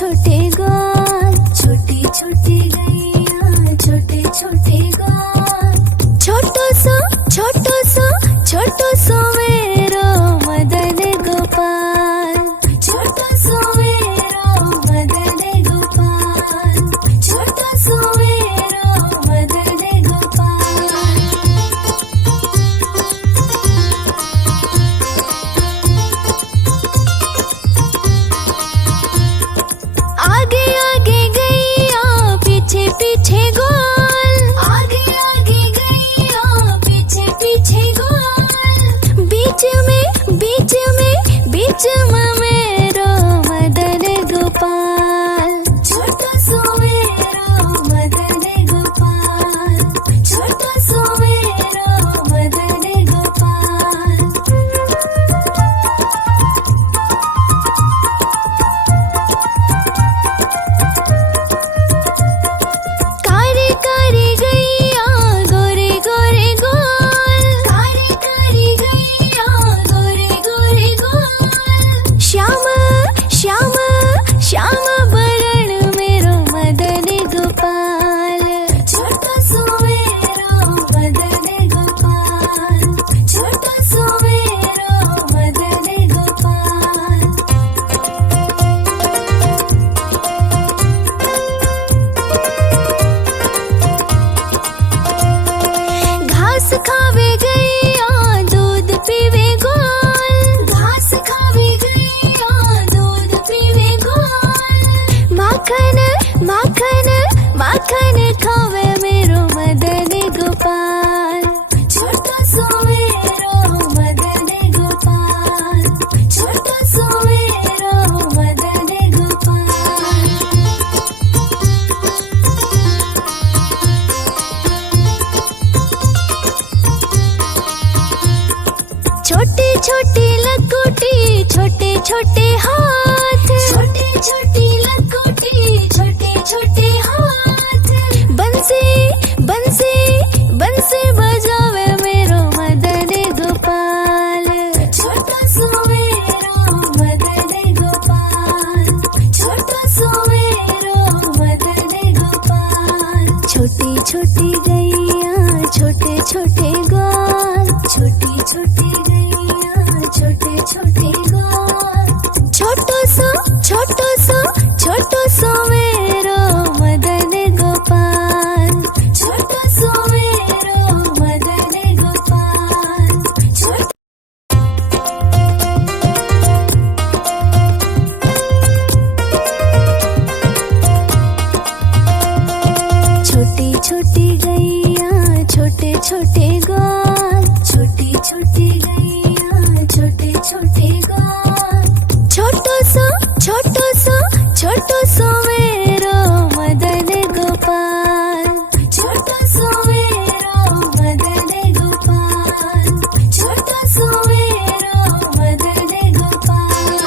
छोटे ग्वाल, छोटी छोटी गैया छोटे छोटे ग्वाल। छोटो सो मेरो मदन गोपाल, छोटो सो मेरो मदन गोपाल, छोटो सो मेरो मदन गोपाल। आगे आगे गैया पीछे पीछे ग्वाल, आगे आगे गैया पीछे पीछे ग्वाल। बीच में मेरो मदन गोपाल, छोटा सो मेरो मदन गोपाल, छोटा सो मेरो मदन गोपाल। कारी कारी गैया गोरे गोरे गोल, कारी कारी गैया गोरे गोरे गोल। श्याम बरण मेरो मदन गोपाल, छोटा सो मेरो मदन गोपाल, छोटा सो मेरो मदन गोपाल। घास खावे गैया दूध पीवे गोल, घास खावे गैया दूध पीवे गोल। माखन खावे मेरो मदन गोपाल, छोटा सो मेरो मदन गोपाल, छोटा सो मेरो मदन गोपाल। छोटी छोटी लकुटी छोटे छोटे हाथ, छोटी छोटी लकुटी छोटे छोटे हाथ। बंसी बजावे मेरो मदन गोपाल, छोटा सो मेरो मदन गोपाल, छोटा सो मेरो मदन गोपाल। छोटी छोटी गैया छोटे छोटे ग्वाल, छोटी छोटी गैया छोटे छोटे ग्वाल। छोटो सो मेरो मदन गोपाल, छोटा सो मेरो मदन गोपाल। छोटी छोटी गैया छोटे छोटे ग्वाल, छोटी छोटी गैया छोटे छोटे ग्वाल। छोटो सो मेरो मदन गोपाल, छोटा सो मेरो मदन गोपाल, छोटा सो मेरो मदन गोपाल।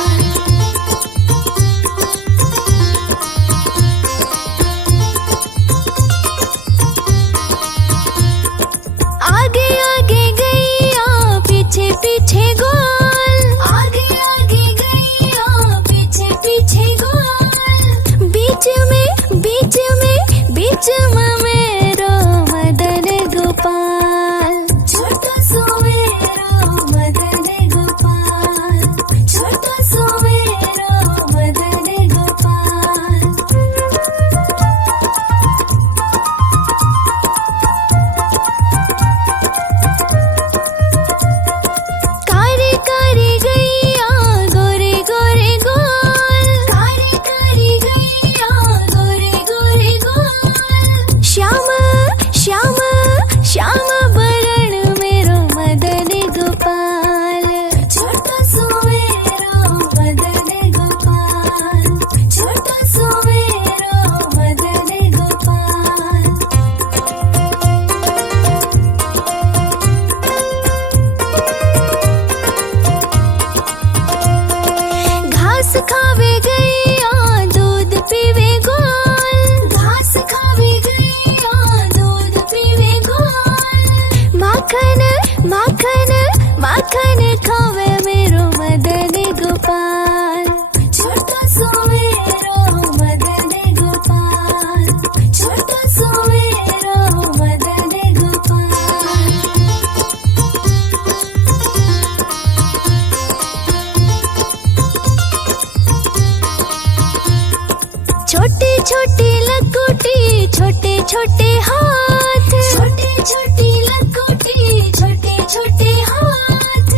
छोटे हाथ, छोटे छोटी लकोटी, छोटे छोटे हाथ,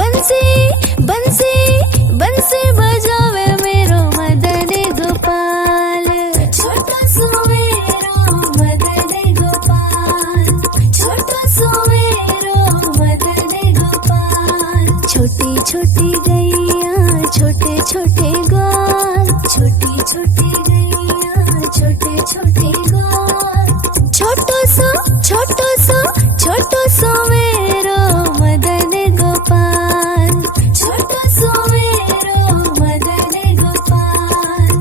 बंसी बंसी बंसी बजावे मेरो मदन गोपाल, छोटा सो मेरो मदन गोपाल, छोटा सो मेरो मदन गोपाल। छोटी छोटी गैया छोटे छोटे ग्वाल, छोटी छोटी गैया छोटे छोटे ग्वाल, छोटो सो मेरो मदन गोपाल, छोटो सो मेरो मदन गोपाल।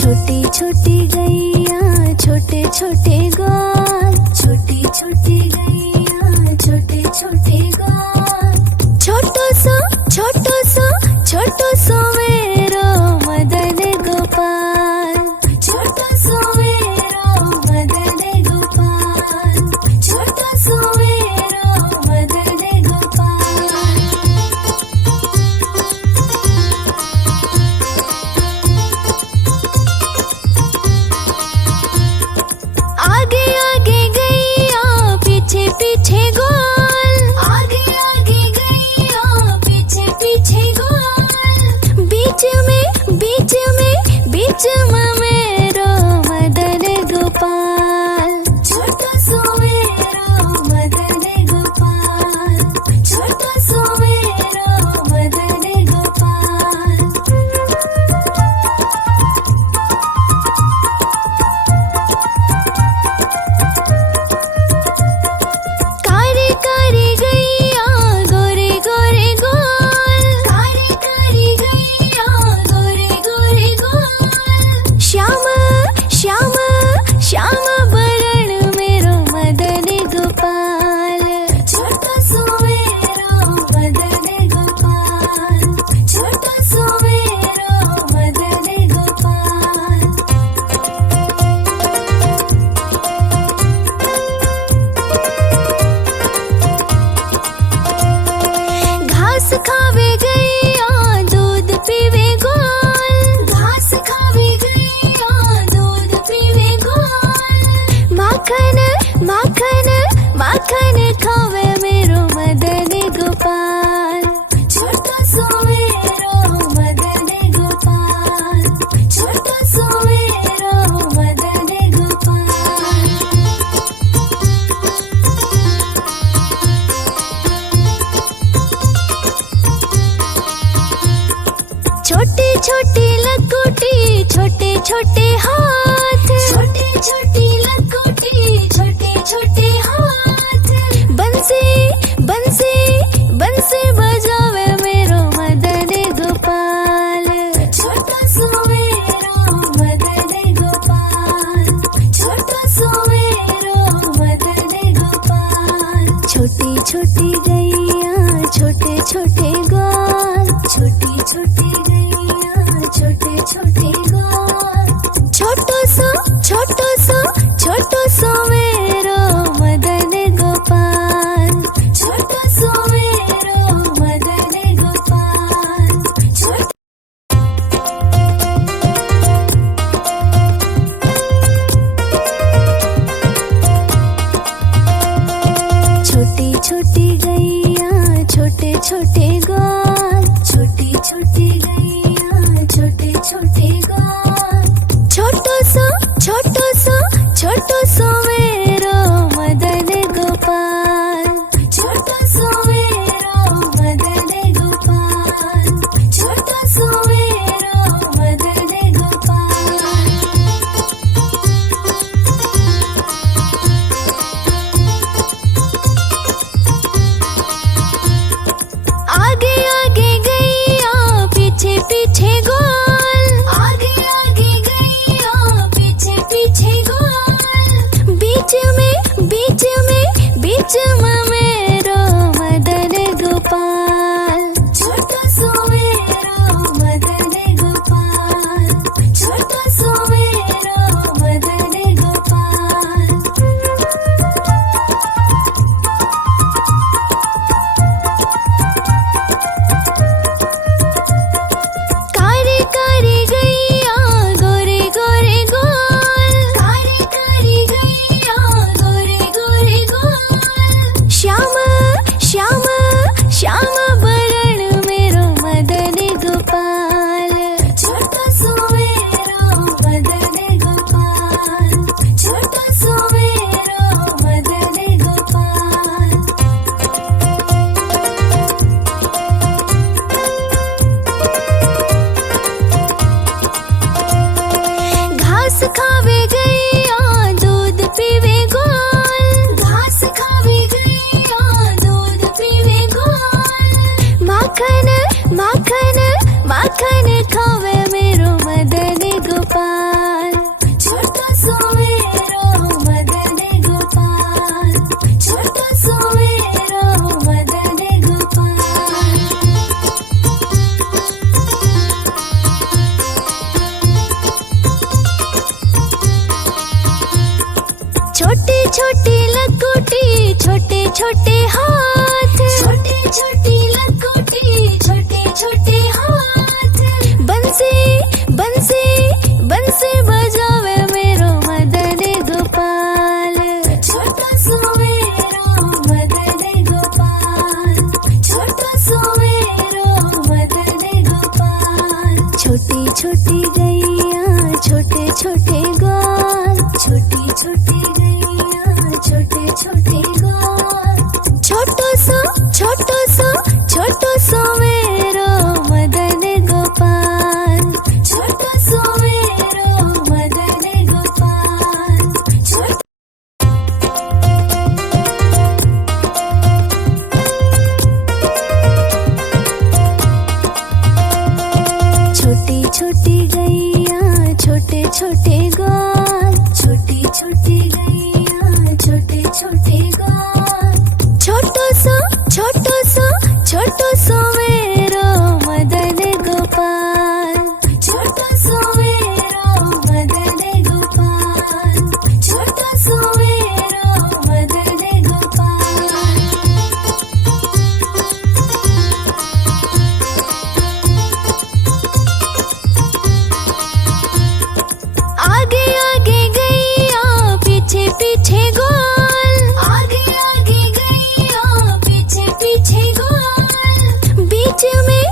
छोटी छोटी गैया छोटे छोटे ग्वाल, छोटी छोटी गैया छोटे छोटे ग्वाल, छोटो सो मेरो मदन गोपाल, छोटो सो मेरो मदन गोपाल, छोटो सो मेरो मदन गोपाल। आगे आगे गैया पीछे पीछे ग्वाल, आगे आगे गैया पीछे पीछे ग्वाल, बीच में मेरो मदन गोपाल, छोटा सो मेरो मदन गोपाल, छोटा सो मेरो मदन गोपाल। कारी कारी गैया गोरे गोरे गोल, कारी कारी गैया गोरे गोरे गोल, श्याम श्याम श्याम बरण मेरो मदन गोपाल, छोटा सो मेरो मदन गोपाल, छोटा सो मेरो मदन गोपाल। घास खावे गैया दूध पीवे गोल, घास खावे गैया दूध पीवे गोल, माखन माखन माखन खावे मेरो मदन गोपाल, छोटा सो मेरो मदन गोपाल, छोटा सो मेरो मदन गोपाल। छोटी छोटी लकोटी, छोटे छोटे हाथ, छोटे छोटी लकोटी, छोटे छोटे हाथ, बंसी बंसी बंसी बजावे मेरो मदन गोपाल, छोटा सो मेरो मदन गोपाल, छोटा सो मेरो मदन गोपाल। छोटी छोटी गैया छोटे छोटे ग्वाल, छोटी छोटी गैया छोटे छोटे ग्वाल, छोटो सो मेरो मदन गोपाल, छोटा सो मेरो मदन गोपाल। छोटी छोटी गैया छोटे छोटे छोटे हाथ, छोटे छोटी लकोटी, छोटे छोटे हाथ। बंसी बंसी बंसी बजावे मेरो मदन गोपाल, छोटा सो मेरो मदन गोपाल, छोटा सो मेरो मदन गोपाल। छोटी छोटी गैया छोटे छोटे ग्वाल, छोटी छोटी गैया छोटे छोटे ग्वाल। छोटो सो मेरो मदन गोपाल, छोटो सो मेरो मदन गोपाल। छोटी छोटी गैया छोटे छोटे ग्वाल, छोटी छोटी गैया छोटे छोटे ग्वाल। छोटो सो मेरो मदन गोपाल, छोटो सो मेरो मदन गोपाल, छोटो सो मेरो मदन गोपाल। आगे आगे गैया पीछे पीछे ग्वाल, आगे आगे गैया पीछे पीछे ग्वाल। बीच में